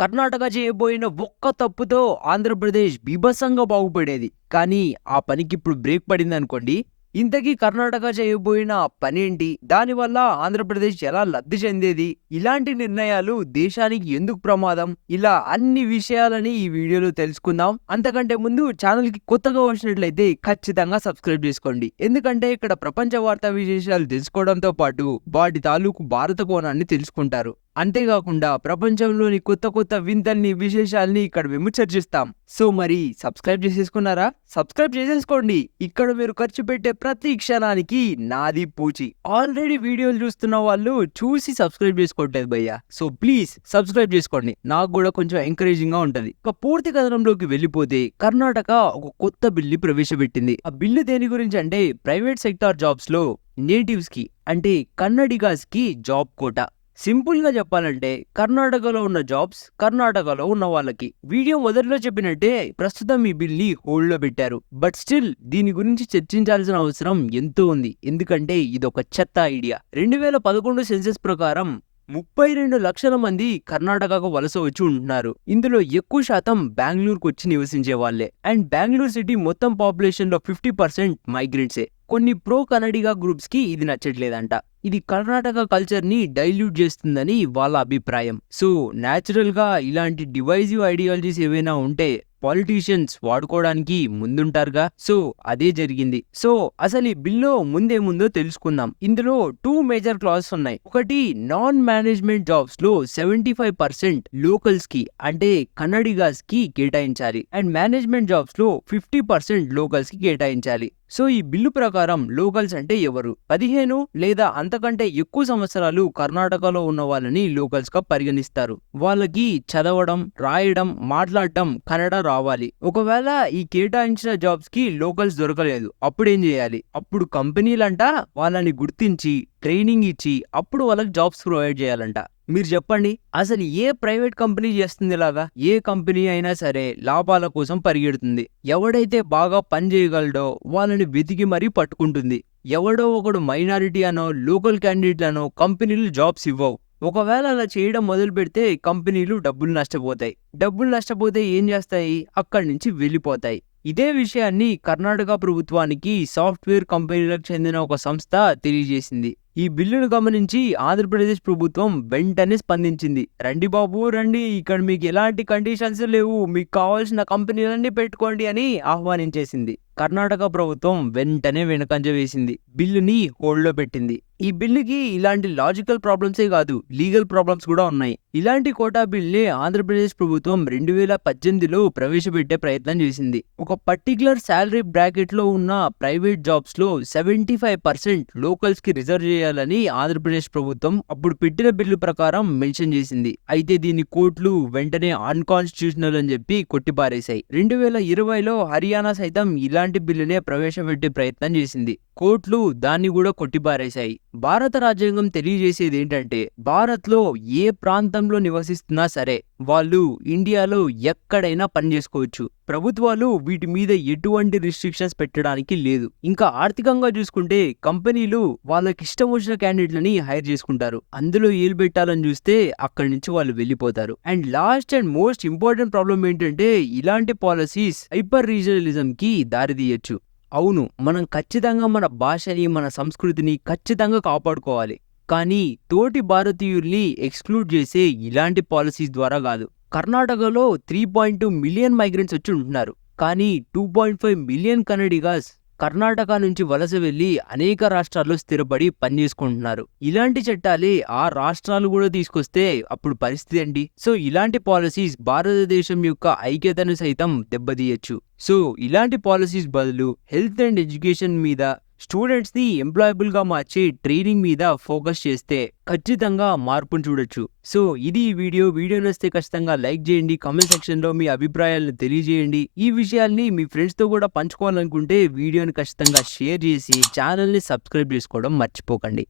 కర్ణాటక చేయబోయిన ఒక్క తప్పుతో ఆంధ్రప్రదేశ్ బీభత్సంగా బాగుపడేది. కానీ ఆ పనికిప్పుడు బ్రేక్ పడిందనుకోండి. ఇంతకీ కర్ణాటక చేయబోయిన పనేంటి? దానివల్ల ఆంధ్రప్రదేశ్ ఎలా లబ్ధి చెందేది? ఇలాంటి నిర్ణయాలు దేశానికి ఎందుకు ప్రమాదం? ఇలా అన్ని విషయాలని ఈ వీడియోలో తెలుసుకుందాం. అంతకంటే ముందు ఛానల్‌కి కొత్తగా వచ్చినట్లయితే ఖచ్చితంగా సబ్స్క్రైబ్ చేసుకోండి. ఎందుకంటే ఇక్కడ ప్రపంచ వార్తా విశేషాలు తెలుసుకోవడంతో పాటు వాటి తాలూకు భారత కోణాన్ని తెలుసుకుంటారు. అంతేకాకుండా ప్రపంచంలోని కొత్త కొత్త వింతల్ని, విశేషాల్ని ఇక్కడ మేము చర్చిస్తాం. సో మరి సబ్స్క్రైబ్ చేసేసుకున్నారా? సబ్స్క్రైబ్ చేసేసుకోండి. ఇక్కడ మీరు ఖర్చు పెట్టే ప్రతి క్షణానికి నాది పూచి. ఆల్రెడీ వీడియోలు చూస్తున్న వాళ్ళు చూసి సబ్స్క్రైబ్ చేసుకోవట్లేదు భయ్యా. సో ప్లీజ్ సబ్స్క్రైబ్ చేసుకోండి. నాకు కూడా కొంచెం ఎంకరేజింగ్ గా ఉంటది. ఒక పూర్తి కథనంలోకి వెళ్ళిపోతే కర్ణాటక ఒక కొత్త బిల్లు ప్రవేశపెట్టింది. ఆ బిల్లు దేని గురించి అంటే ప్రైవేట్ సెక్టార్ జాబ్స్ లో నేటివ్స్ కి అంటే కన్నడిగాస్ కి జాబ్ కోటా. సింపుల్ గా చెప్పాలంటే కర్ణాటకలో ఉన్న జాబ్స్ కర్ణాటకలో ఉన్న వాళ్ళకి. వీడియో మొదట్లో చెప్పినట్టే ప్రస్తుతం ఈ బిల్ ని హోల్డ్ లో పెట్టారు. బట్ స్టిల్ దీని గురించి చర్చించాల్సిన అవసరం ఎంతో ఉంది. ఎందుకంటే ఇది ఒక చెత్త ఐడియా. 2011 సెన్సెస్ ప్రకారం 32 లక్షల మంది కర్ణాటకకు వలస వచ్చి ఉంటున్నారు. ఇందులో ఎక్కువ శాతం బెంగళూరుకు వచ్చి నివసించే వాళ్లే. అండ్ బెంగళూరు సిటీ మొత్తం పాపులేషన్ లో 50% మైగ్రెంట్సే. కొన్ని ప్రో కన్నడిగా గ్రూప్స్ కి ఇది నచ్చట్లేదంట. ఇది కర్ణాటక కల్చర్ ని డైల్యూట్ చేస్తుందని వాళ్ళ అభిప్రాయం. సో నేచురల్ గా ఇలాంటి డివైజివ్ ఐడియాలజీస్ ఏవైనా ఉంటే పాలిటీషియన్స్ వాడుకోవడానికి ముందుంటారుగా. సో అదే జరిగింది. సో అసలు ఈ బిల్లో ముందేముందో తెలుసుకుందాం. ఇందులో 2 మేజర్ క్లాజెస్ ఉన్నాయి. ఒకటి, నాన్ మేనేజ్మెంట్ జాబ్స్ లో 75% లోకల్స్ కి అంటే కన్నడిగాస్ కి కేటాయించాలి. అండ్ మేనేజ్మెంట్ జాబ్స్ లో 50% లోకల్స్ కి కేటాయించాలి. సో ఈ బిల్లు ప్రకారం లోకల్స్ అంటే ఎవరు? 15 లేదా అంతకంటే ఎక్కువ సంవత్సరాలు కర్ణాటకలో ఉన్న వాళ్ళని లోకల్స్ గా పరిగణిస్తారు. వాళ్ళకి చదవడం, రాయడం, మాట్లాడటం కన్నడ రావాలి. ఒకవేళ ఈ కేటాయించిన జాబ్స్ కి లోకల్స్ దొరకలేదు, అప్పుడు ఏం చేయాలి? అప్పుడు కంపెనీలంట వాళ్ళని గుర్తించి ట్రైనింగ్ ఇచ్చి అప్పుడు వాళ్ళకి జాబ్స్ ప్రొవైడ్ చేయాలంట. మీరు చెప్పండి, అసలు ఏ ప్రైవేట్ కంపెనీ చేస్తుంది ఇలాగా? ఏ కంపెనీ అయినా సరే లాభాల కోసం పరిగెడుతుంది. ఎవడైతే బాగా పని చేయగలడో వాళ్ళని వెతికి మరీ పట్టుకుంటుంది. ఎవడో ఒకడు మైనారిటీ అనో లోకల్ క్యాండిడేట్లనో కంపెనీలు జాబ్స్ ఇవ్వవు. ఒకవేళ అలా చేయడం మొదలు పెడితే కంపెనీలు డబ్బులు నష్టపోతాయి. డబ్బులు నష్టపోతే ఏం చేస్తాయి? అక్కడి నుంచి వెళ్ళిపోతాయి. ఇదే విషయాన్ని కర్ణాటక ప్రభుత్వానికి సాఫ్ట్వేర్ కంపెనీలకు చెందిన ఒక సంస్థ తెలియజేసింది. ఈ బిల్లును గమనించి ఆంధ్రప్రదేశ్ ప్రభుత్వం వెంటనే స్పందించింది. రండి బాబు రండి, ఇక్కడ మీకు ఎలాంటి కండిషన్స్ లేవు, మీకు కావాల్సిన కంపెనీలన్నీ పెట్టుకోండి అని ఆహ్వానించేసింది. కర్ణాటక ప్రభుత్వం వెంటనే వెనకంజ వేసింది, బిల్లుని హోల్డ్లో పెట్టింది. ఈ బిల్లుకి ఇలాంటి లాజికల్ ప్రాబ్లమ్సే కాదు, లీగల్ ప్రాబ్లమ్స్ కూడా ఉన్నాయి. ఇలాంటి కోటా బిల్నే ఆంధ్రప్రదేశ్ ప్రభుత్వం 2018లో ప్రవేశపెట్టే ప్రయత్నం చేసింది. ఒక పర్టికులర్ శాలరీ బ్రాకెట్ లో ఉన్న ప్రైవేట్ జాబ్స్ లో 75% లోకల్స్ కి రిజర్వ్ చేయాలని ఆంధ్రప్రదేశ్ ప్రభుత్వం అప్పుడు పెట్టిన బిల్లు ప్రకారం మెన్షన్ చేసింది. అయితే దీని కోర్టులు వెంటనే అన్కాన్స్టిట్యూషనల్ అని చెప్పి కొట్టిపారేశాయి. 2020లో హర్యానా సైతం ఇలాంటి బిల్లునే ప్రవేశపెట్టే ప్రయత్నం చేసింది. కోర్టులు దాన్ని కూడా కొట్టిపారేశాయి. భారత రాజ్యాంగం తెలియజేసేది ఏంటంటే భారత్ లో ఏ ప్రాంతంలో నివసిస్తున్నా సరే వాళ్ళు ఇండియాలో ఎక్కడైనా పని చేసుకోవచ్చు. ప్రభుత్వాలు వీటి మీద ఎటువంటి రిస్ట్రిక్షన్స్ పెట్టడానికి లేదు. ఇంకా ఆర్థికంగా చూసుకుంటే కంపెనీలు వాళ్ళకి ఇష్టం వచ్చిన క్యాండిడేట్లని హైర్ చేసుకుంటారు. అందులో ఏలు పెట్టాలని చూస్తే అక్కడి నుంచి వాళ్ళు వెళ్ళిపోతారు. And last and most important problem ఏంటంటే ఇలాంటి పాలసీస్ హైపర్ రీజనలిజం కి దారితీయొచ్చు. అవును, మనం ఖచ్చితంగా మన భాషని, మన సంస్కృతిని ఖచ్చితంగా కాపాడుకోవాలి. కానీ తోటి భారతీయుల్ని ఎక్స్క్లూడ్ చేసే ఇలాంటి పాలసీస్ ద్వారా కాదు. కర్ణాటకలో 3.2 మిలియన్ మైగ్రెంట్స్ వచ్చి ఉంటున్నారు. కానీ 2.5 మిలియన్ కన్నడిగాస్ కర్ణాటక నుంచి వలస వెళ్లి అనేక రాష్ట్రాల్లో స్థిరపడి పనిచేసుకుంటున్నారు. ఇలాంటి చట్టాలే ఆ రాష్ట్రాలు కూడా తీసుకొస్తే అప్పుడు పరిస్థితి ఏంటి? సో ఇలాంటి పాలసీస్ భారతదేశం యొక్క ఐక్యతను సైతం దెబ్బతీయచ్చు. సో ఇలాంటి పాలసీస్ బదులు హెల్త్ అండ్ ఎడ్యుకేషన్ మీద, స్టూడెంట్స్ ని ఎంప్లాయబుల్ గా మార్చే ట్రైనింగ్ మీద ఫోకస్ చేస్తే ఖచ్చితంగా మార్పును చూడొచ్చు. సో ఇది ఈ వీడియో నచ్చితే ఖచ్చితంగా లైక్ చేయండి. కామెంట్ సెక్షన్ లో మీ అభిప్రాయాలను తెలియజేయండి. ఈ విషయాల్ని మీ ఫ్రెండ్స్ తో కూడా పంచుకోవాలనుకుంటే వీడియోని ఖచ్చితంగా షేర్ చేసి ఛానల్ ని సబ్స్క్రైబ్ చేసుకోవడం మర్చిపోకండి.